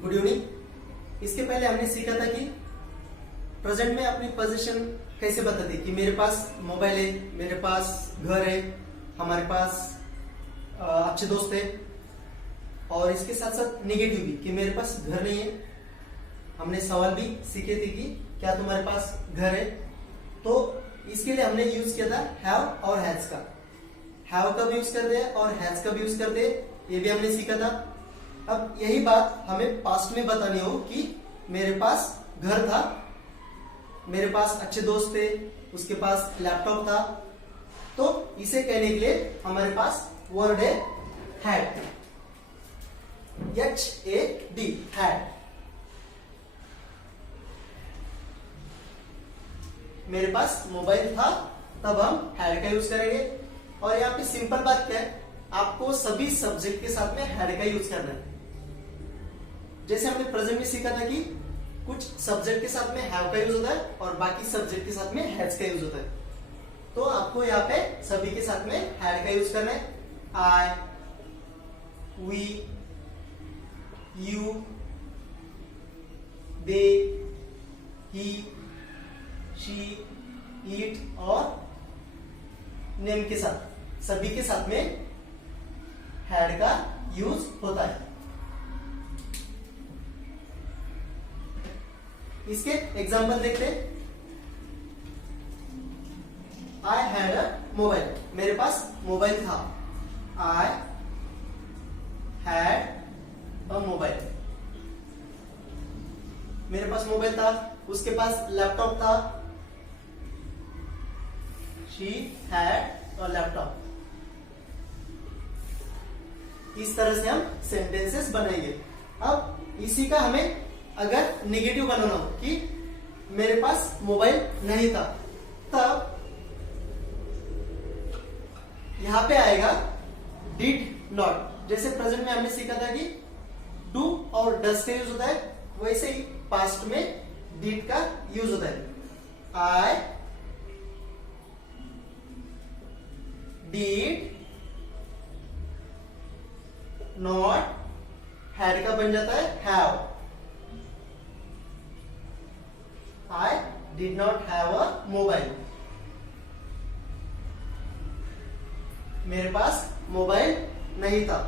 Good evening. इसके पहले हमने सीखा था कि प्रेजेंट में अपनी पोजीशन कैसे बताते, कि मेरे पास मोबाइल है, मेरे पास घर है, हमारे पास अच्छे दोस्त है, और इसके साथ साथ नेगेटिव भी कि मेरे पास घर नहीं है। हमने सवाल भी सीखे थे कि क्या तुम्हारे पास घर है, तो इसके लिए हमने यूज किया था हैव और हैज का। हैव का भी यूज कर दे और हैज का भी यूज कर दे, ये भी हमने सीखा था। अब यही बात हमें पास्ट में बतानी हो कि मेरे पास घर था, मेरे पास अच्छे दोस्त थे, उसके पास लैपटॉप था, तो इसे कहने के लिए हमारे पास वर्ड है हैड, HAD, हैड। मेरे पास मोबाइल था, तब हम हैड का यूज करेंगे। और यहाँ पे सिंपल बात क्या है, आपको सभी सब्जेक्ट के साथ में हैड का यूज करना है। जैसे हमने प्रेजेंट में सीखा था कि कुछ सब्जेक्ट के साथ में हैव का यूज होता है और बाकी सब्जेक्ट के साथ में हैज का यूज होता है, तो आपको यहाँ पे सभी के साथ में हैड का यूज करना है। I, we, you, they, he, she, it और नेम के साथ, सभी के साथ में हैड का यूज होता है। इसके एग्जाम्पल देखते हैं। आई हैड अ मोबाइल, मेरे पास मोबाइल था। आई हैड अ मोबाइल, मेरे पास मोबाइल था, उसके पास लैपटॉप था। She had a laptop. इस तरह से हम सेंटेंसेस बनाएंगे। अब इसी का हमें अगर नेगेटिव बनाना हो कि मेरे पास मोबाइल नहीं था, तब यहां पे आएगा डिड नॉट। जैसे प्रेजेंट में हमने सीखा था कि डू और डस का यूज होता है, वैसे ही पास्ट में डिड का यूज होता है। आई डिड नॉट, हैड का बन जाता है have. I did not have a mobile, मेरे पास मोबाइल नहीं था।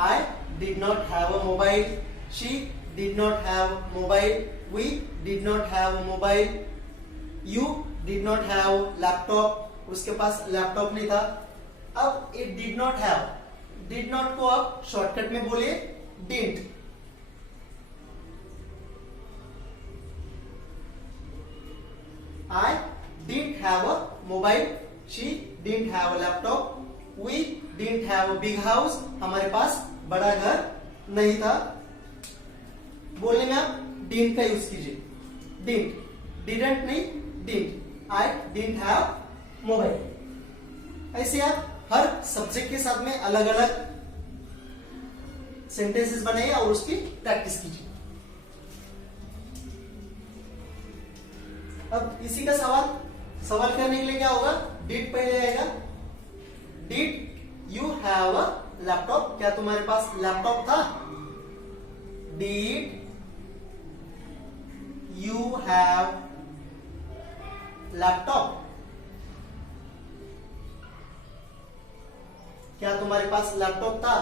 I did not have a mobile, she did not have a mobile, we did not have a mobile, you did not have laptop, उसके पास laptop नहीं था। अब it did not have, did not को आप shortcut में बोलिए didn't। I didn't have a mobile, she didn't have a laptop, we didn't have a big house, हमारे पास बड़ा घर नहीं था। बोलने में आप didn't का यूज कीजिए, didn't, didn't नहीं didn't। I didn't have mobile। ऐसे आप हर सब्जेक्ट के साथ में अलग अलग सेंटेंसेस बनाइए और उसकी प्रैक्टिस कीजिए। अब इसी का सवाल करने के लिए क्या होगा, डिड पहले आएगा। Did you have a laptop, क्या तुम्हारे पास लैपटॉप था। डिड यू हैव लैपटॉप, क्या तुम्हारे पास लैपटॉप था।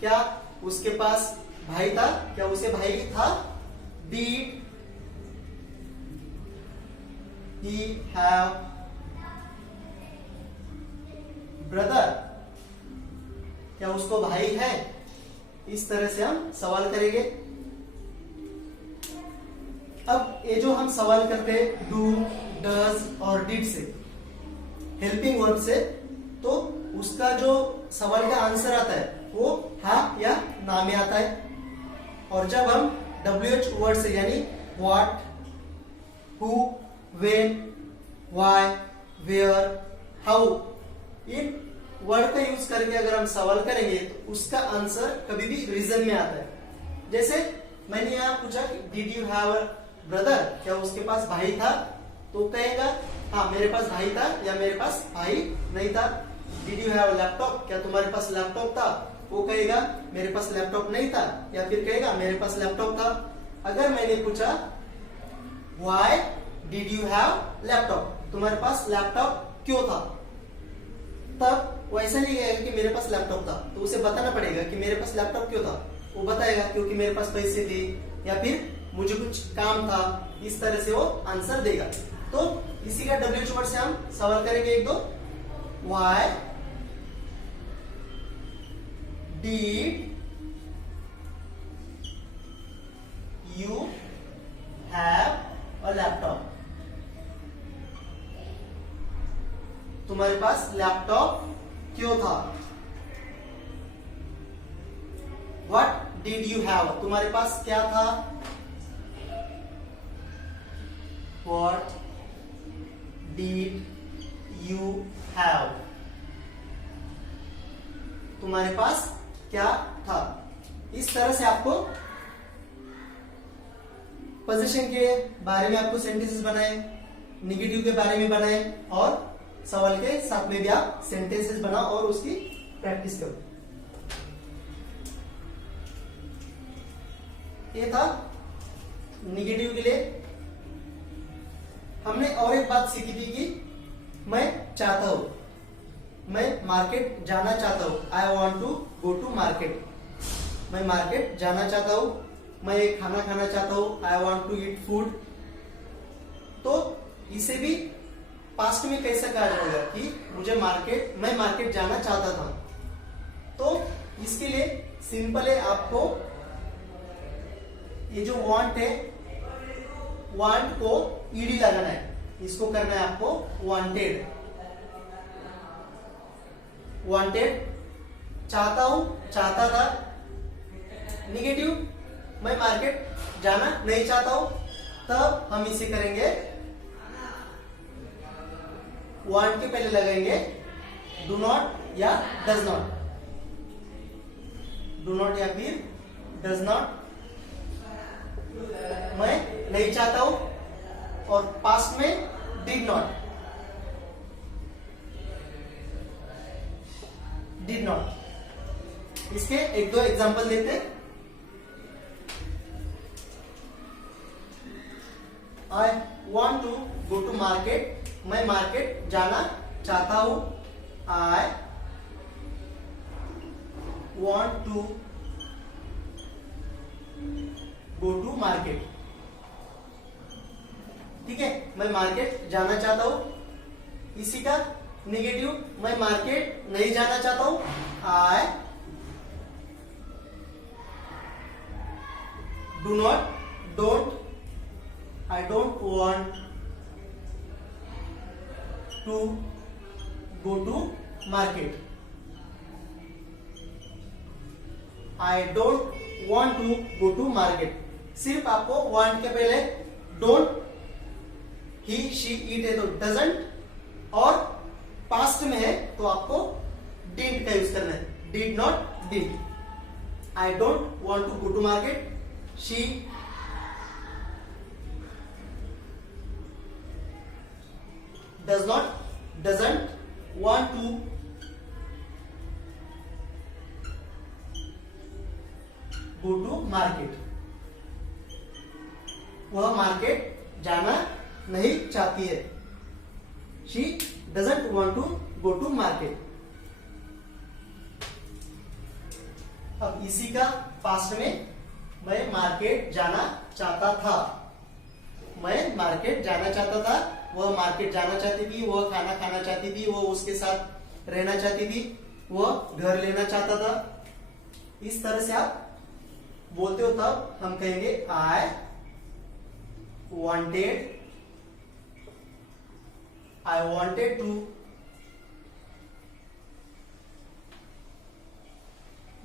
क्या उसके पास भाई था, क्या उसे भाई था। डिड he have brother, क्या उसको भाई है। इस तरह से हम सवाल करेंगे। अब ये जो हम सवाल करते हैं डू, डज और डिड से, हेल्पिंग वर्ब से, तो उसका जो सवाल का आंसर आता है वो हाँ या ना में आता है। और जब हम WH वर्ड से यानी what, who, when, why, where, how, in word का यूज करके अगर हम सवाल करेंगे तो उसका आंसर कभी भी रीजन में आता है। जैसे मैंने यहाँ पूछा did you have a brother, क्या उसके पास भाई था, तो कहेगा हाँ मेरे पास भाई था या मेरे पास भाई नहीं था। Did you have a laptop, क्या तुम्हारे पास लैपटॉप था, वो कहेगा मेरे पास लैपटॉप नहीं था, या फिर कहेगा मेरे पास लैपटॉप था। अगर मैंने पूछा why did you have laptop, तुम्हारे पास लैपटॉप क्यों था, तब वो ऐसा नहीं कहेगा कि मेरे पास लैपटॉप था, तो उसे बताना पड़ेगा कि मेरे पास लैपटॉप क्यों था। वो बताएगा क्योंकि मेरे पास पैसे थे, या फिर मुझे कुछ काम था, इस तरह से वो आंसर देगा। तो इसी का WH वर्ड से हम सवाल करेंगे एक दो। Why did you have a laptop, तुम्हारे पास लैपटॉप क्यों था। व्हाट डिड यू हैव, तुम्हारे पास क्या था। व्हाट डिड यू हैव, तुम्हारे पास क्या था। इस तरह से आपको पोजीशन के बारे में आपको सेंटेंसेस बनाए, निगेटिव के बारे में बनाए, और सवाल के साथ में भी आप सेंटेंसेस बनाओ और उसकी प्रैक्टिस करो। ये था निगेटिव के लिए। हमने और एक बात सीखी थी कि मैं चाहता हूं, मैं मार्केट जाना चाहता हूं। I want to go to market, मैं मार्केट जाना चाहता हूं। मैं एक खाना खाना चाहता हूं, I want to eat food. तो इसे भी पास्ट में कैसा कहा जाएगा कि मैं मार्केट जाना चाहता था। तो इसके लिए सिंपल है, आपको ये जो वांट है, वांट को ईडी लगाना है, इसको करना है आपको वांटेड। वांटेड, चाहता हूं, चाहता था। निगेटिव, मैं मार्केट जाना नहीं चाहता हूं, तब हम इसे करेंगे वांट के पहले लगाएंगे डू नॉट या डज नॉट। डू नॉट या फिर डज नॉट, मैं नहीं चाहता हूं, और पास्ट में डिड नॉट। डिड नॉट, इसके एक दो एग्जांपल देते हैं। I want to go to market, मैं मार्केट जाना चाहता हूं। I want to go to market. ठीक है, मैं मार्केट जाना चाहता हूं। इसी का निगेटिव, मैं मार्केट नहीं जाना चाहता हूं। I do not, don't, I don't want to go to market. I don't want to go to market. सिर्फ आपको वांट के पहले डोंट, ही शी इट है तो डजंट, और पास्ट में है तो आपको डिड का यूज करना है। Did not, did. I don't want to go to market, she does not, doesn't want to go to market। वह मार्केट जाना नहीं चाहती है। She doesn't want to go to market। अब इसी का पास्ट में, मैं मार्केट जाना चाहता था। मैं मार्केट जाना चाहता था, वह मार्केट जाना चाहती थी, वह खाना खाना चाहती थी, वह उसके साथ रहना चाहती थी, वह घर लेना चाहता था। इस तरह से आप बोलते हो तब हम कहेंगे I wanted to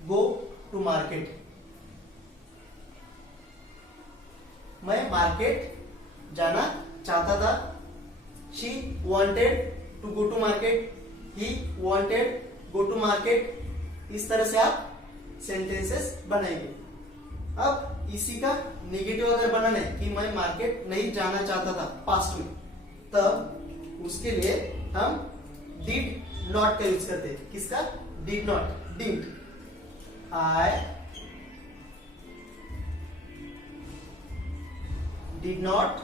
go to market. मैं मार्केट जाना चाहता था। She wanted to go to market, he wanted go to market। इस तरह से आप सेंटेंसेस बनाएंगे। अब इसी का नेगेटिव अगर बनाना है कि मैं मार्केट नहीं जाना चाहता था पास्ट में, तब उसके लिए हम डिड नॉट का यूज करते हैं। किसका? Did not, did. I did not,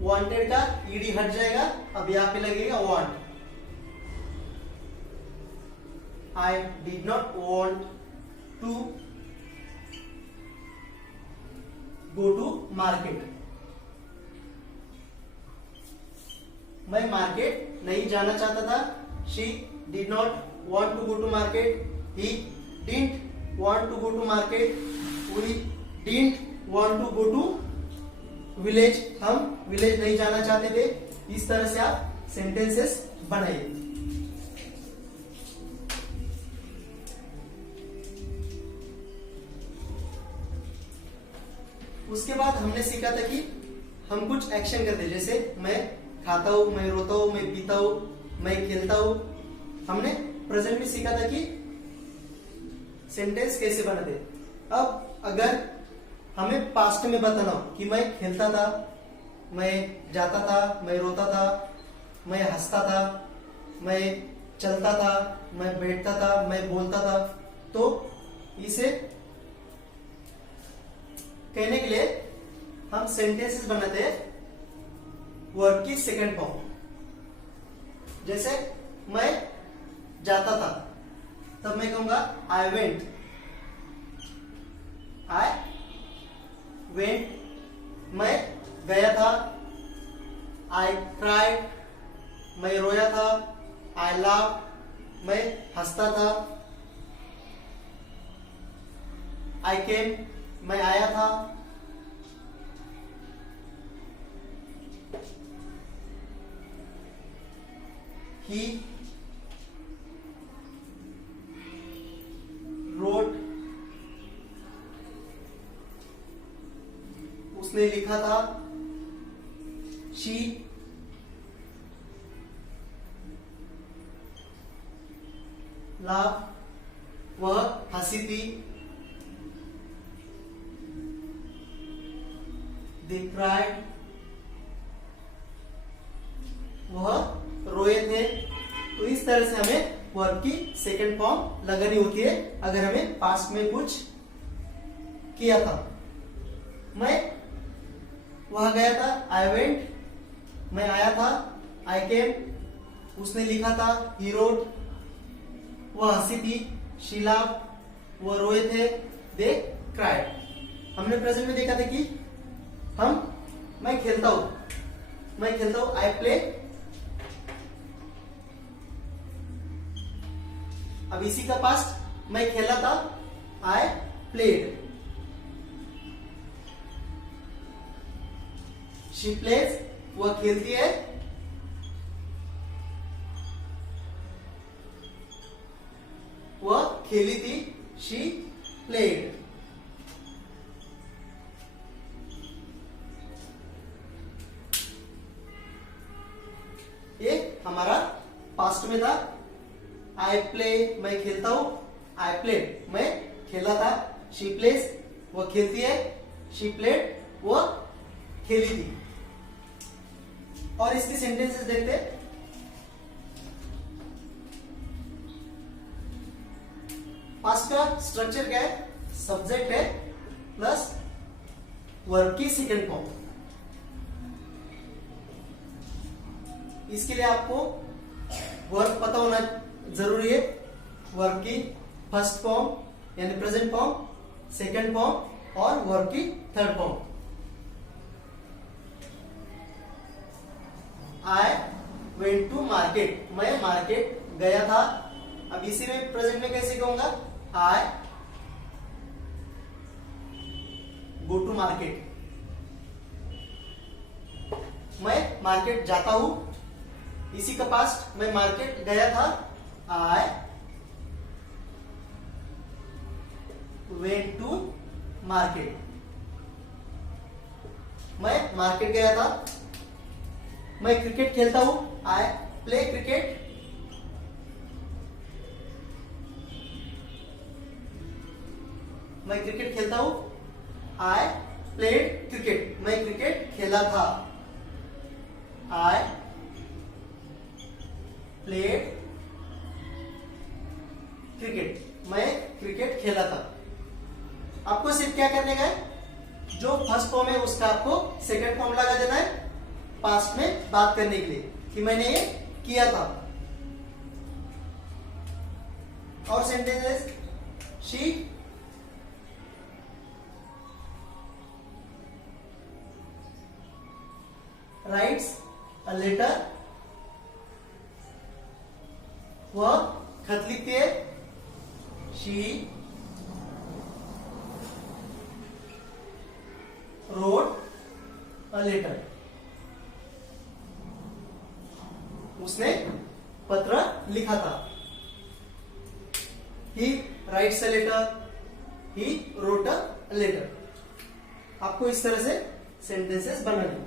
wanted का ईडी हट जाएगा, अब यहां पे लगेगा want. I did not want to go to market. मैं मार्केट नहीं जाना चाहता था। She did not want to go to market. He didn't want to go to market. We didn't want to go to village, हम village नहीं जाना चाहते थे। इस तरह से आप सेंटेंसेस बनाइए। उसके बाद हमने सीखा था कि हम कुछ एक्शन करते हैं, जैसे मैं खाता हूं, मैं रोता हूं, मैं पीता हूं, मैं खेलता हूं। हमने प्रेजेंट में सीखा था कि सेंटेंस कैसे बनाते। अब अगर हमें पास्ट में बताना हो कि मैं खेलता था, मैं जाता था, मैं रोता था, मैं हंसता था, मैं चलता था, मैं बैठता था, मैं बोलता था, तो इसे कहने के लिए हम सेंटेंसेस बनाते हैं वर्ब की सेकंड फॉर्म। जैसे मैं जाता था, तब मैं कहूंगा आई वेंट। I went. मैं गया था, आई क्राइड। मैं रोया था, आई लाफ। मैं हंसता था, आई केम। मैं आया था। He wrote. उसने लिखा था। She laugh. वह हंसी थी। They cried. वह रोए थे। तो इस तरह से हमें वर्ब की सेकंड फॉर्म लगानी होती है अगर हमें पास्ट में कुछ किया था। मैं वहां गया था, आई वेंट। मैं आया था, आई केम। उसने लिखा था, ही रोट। वह हंसी थी, शी लाफ्ड। वह रोए थे, दे क्राइड। हमने प्रेजेंट में देखा था कि मैं खेलता हूं, आई प्ले। अब इसी का पास्ट, मैं खेला था, आई प्लेड। She plays. वह खेलती है। वह खेली थी, शी प्लेड। ये हमारा पास्ट में था। आई प्ले, मैं खेलता हूं, आई प्लेड। मैं खेला था, शी प्लेज। वह खेलती है, शी प्लेड। वह खेली थी। और इसके सेंटेंसेस देखते हैं। पास्ट का स्ट्रक्चर क्या है? सब्जेक्ट है प्लस वर्ब की सेकंड फॉर्म। इसके लिए आपको वर्ब पता होना जरूरी है। वर्ब की फर्स्ट फॉर्म यानी प्रेजेंट फॉर्म, सेकंड फॉर्म और वर्ब की third form. I went to market. मैं मार्केट गया था। अब इसी में प्रेजेंट में कैसे कहूंगा? I go to market. मैं मार्केट जाता हूं। इसी का पास्ट, मैं मार्केट गया था, आई वेंट टू मार्केट। मैं मार्केट गया था। मैं क्रिकेट खेलता हूं, आई प्ले क्रिकेट। मैं क्रिकेट खेलता हूं, आई प्लेड क्रिकेट। मैं क्रिकेट खेला था, आई प्लेड क्रिकेट, मैं क्रिकेट खेला था। आपको सिर्फ क्या करने का है, जो फर्स्ट फॉर्म है उसका आपको सेकंड फॉर्म लगा देना है पास्ट में बात करने के लिए कि मैंने ये किया था। और sentences, she writes a letter, वह खत लिखती है। शी रोट अ लेटर, उसने पत्र लिखा था। He writes a letter, he wrote a letter. आपको इस तरह से सेंटेंसेस बनाने,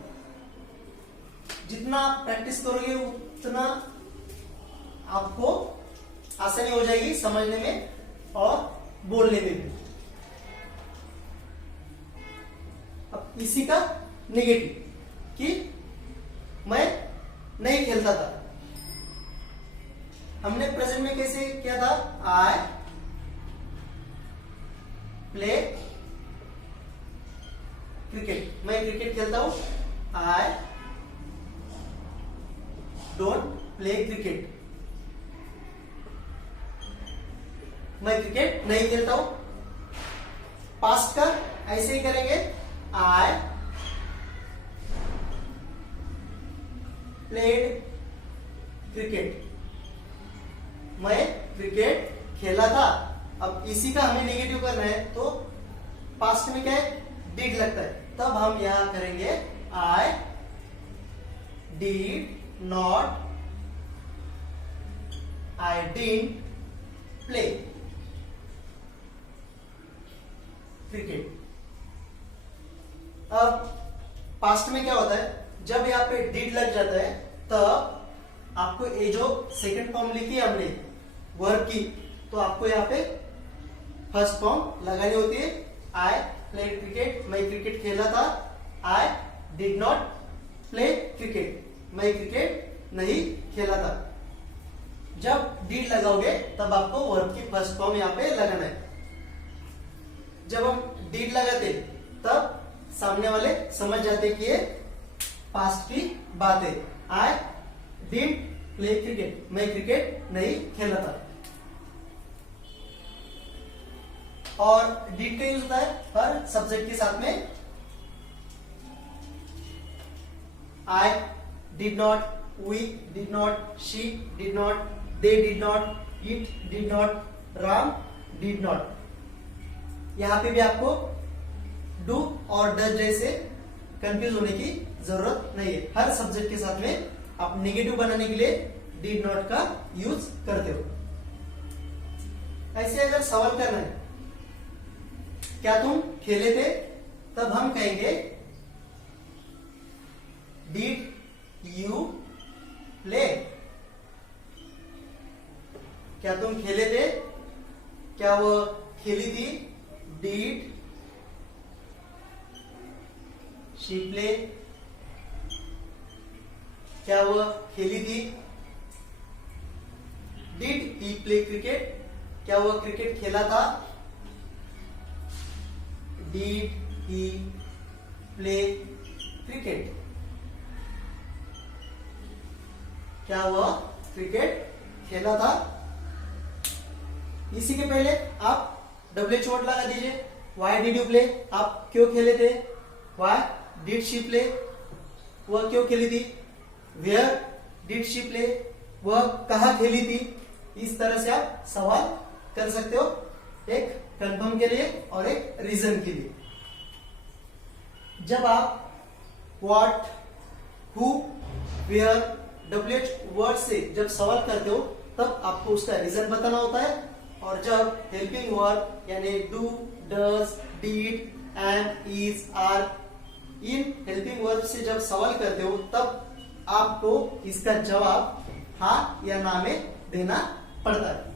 जितना आप प्रैक्टिस करोगे उतना आपको आसानी हो जाएगी समझने में और बोलने में भी। अब इसी का नेगेटिव कि मैं नहीं खेलता था, हमने प्रेजेंट में कैसे किया था, आई प्ले क्रिकेट, मैं क्रिकेट खेलता हूं। आई डोंट प्ले क्रिकेट, मैं क्रिकेट नहीं खेलता हूं। पास्ट का ऐसे ही करेंगे, आई प्लेड क्रिकेट, मैं क्रिकेट खेला था। अब इसी का हमें नेगेटिव करना है तो पास्ट में क्या है, डिड लगता है, तब हम यहां करेंगे आई did not, I didn't play cricket. अब पास्ट में क्या होता है, जब यहाँ पे डिड लग जाता है तब आपको ये जो सेकंड फॉर्म लिखी है हमने वर्ब की, तो आपको यहाँ पे फर्स्ट फॉर्म लगानी होती है। आई प्लेड क्रिकेट, मैं क्रिकेट खेला था। आई डिड नॉट प्ले क्रिकेट, मैं क्रिकेट नहीं खेला था। जब डिड लगाओगे तब आपको वर्ब की फर्स्ट फॉर्म यहाँ पे लगाना है। जब हम डिड लगाते तब सामने वाले समझ जाते कि ये पास्ट की बात है। आई डिड प्ले क्रिकेट, मैं क्रिकेट नहीं खेला था। और डिड का यूज होता है हर सब्जेक्ट के साथ में। I did not, we did not, she did not, they did not, it did not, Ram did not. यहां पे भी आपको डू और डज जैसे कंफ्यूज होने की जरूरत नहीं है। हर सब्जेक्ट के साथ में आप नेगेटिव बनाने के लिए डिड नॉट का यूज करते हो। ऐसे अगर सवाल करना है, क्या तुम खेले थे, तब हम कहेंगे डिड यू प्ले, क्या तुम खेले थे, क्या वो खेली थी, डिड शी प्ले, क्या वह खेली थी, डिड ही प्ले क्रिकेट, क्या वह क्रिकेट खेला था, डिड ही प्ले क्रिकेट, क्या वह क्रिकेट खेला था। इसी के पहले आप WH वर्ड लगा दीजिए। वाई डिड यू प्ले, आप क्यों खेले थे, वाई डिड शी प्ले, वह क्यों खेली थी, वेयर डिड शी प्ले, वह कहा खेली थी। इस तरह से आप सवाल कर सकते हो, एक कंफर्म के लिए और एक रीजन के लिए। जब आप what, who, where, WH word से जब सवाल करते हो तब आपको उसका रीजन बताना होता है। और जब हेल्पिंग वर्ब यानी do, does, did, am, is, are, इन हेल्पिंग वर्ब से जब सवाल करते हो तब आपको इसका जवाब हाँ या ना में देना पड़ता है।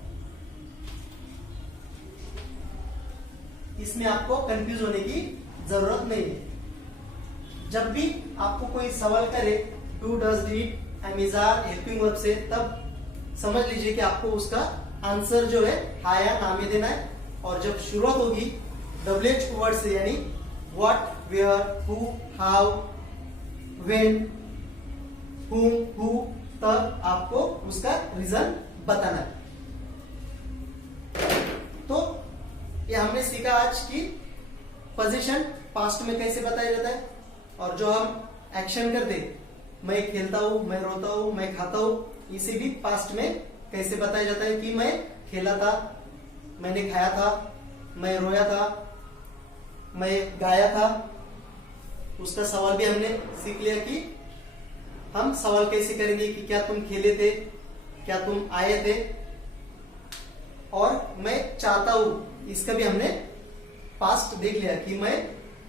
इसमें आपको कंफ्यूज होने की जरूरत नहीं है। जब भी आपको कोई सवाल करे do, does, did, am, is, are helping verb से, तब समझ लीजिए कि आपको उसका आंसर जो है हाँ या ना में देना है। और जब शुरुआत होगी WH वर्ड से, यानी what, where, who, how, when, whom, who, तब आपको उसका रीजन बताना है। तो ये हमने सीखा आज की पोजीशन पास्ट में कैसे बताया जाता है, और जो हम एक्शन करते, मैं खेलता हूं, मैं रोता हूं, मैं खाता हूं, इसे भी पास्ट में कैसे बताया जाता है कि मैं खेला था, मैंने खाया था, मैं रोया था, मैं गाया था। उसका सवाल भी हमने सीख लिया कि हम सवाल कैसे करेंगे कि क्या तुम खेले थे, क्या तुम आए थे। और मैं चाहता हूं, इसका भी हमने पास्ट देख लिया कि मैं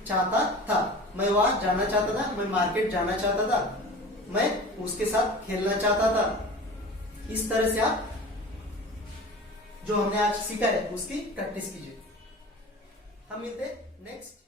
चाहता था, मैं वहां जाना चाहता था, मैं मार्केट जाना चाहता था, मैं उसके साथ खेलना चाहता था। इस तरह से आप जो हमने आज सीखा है उसकी प्रैक्टिस कीजिए। हम मिलते हैं नेक्स्ट